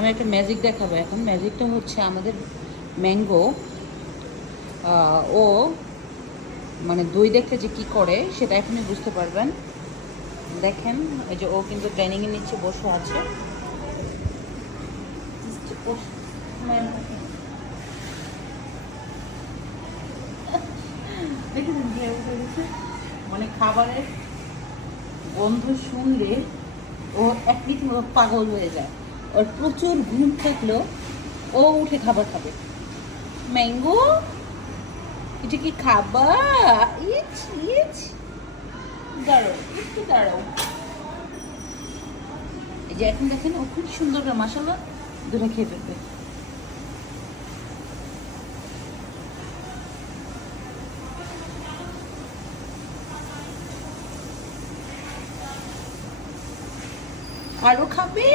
আমি একটা ম্যাজিক দেখাবো এখন। ম্যাজিকটা হচ্ছে আমাদের ম্যাঙ্গো, ও মানে দই দেখতে যে কি করে সেটা এখনই বুঝতে পারবেন। দেখেন এই যে ও কিন্তু ট্রেনিংয়ে নিচ্ছে, বসে আছে। মানে খাবারের গন্ধ শুনলে ও এক রীতিমতো পাগল হয়ে যায়। ওর প্রচুর ঘুম থাকলেও ও উঠে খাবার খাবে। ম্যাঙ্গো, এটা কি খাবার? ইচ ইচ, দাঁড়াও একটু দাঁড়াও। এই যে এখন দেখেন ও খুব সুন্দর করে মাশাআল্লাহ দুটো খেয়ে ফেলবে। আরো খাবে?